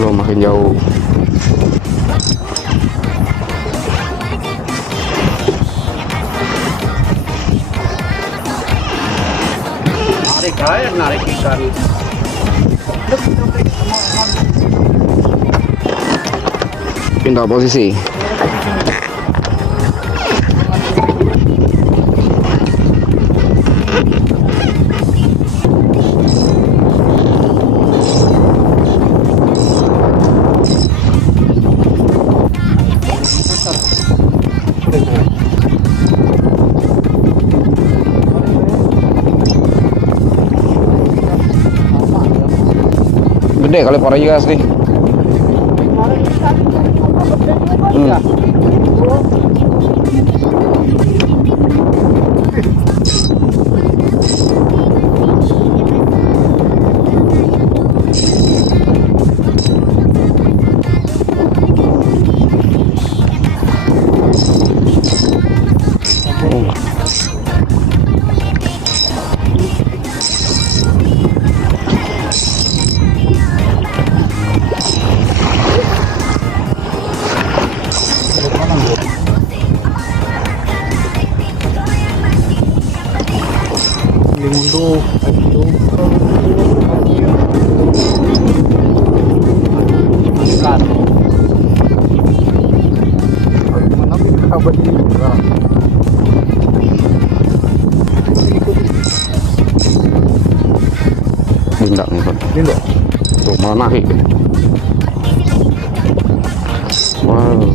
loh makin jauh. Narik air, narik ikan. Pindah posisi. Gede kali para igas nih. Bunda nih kan. Bunda. Tuh malah naik. Wow.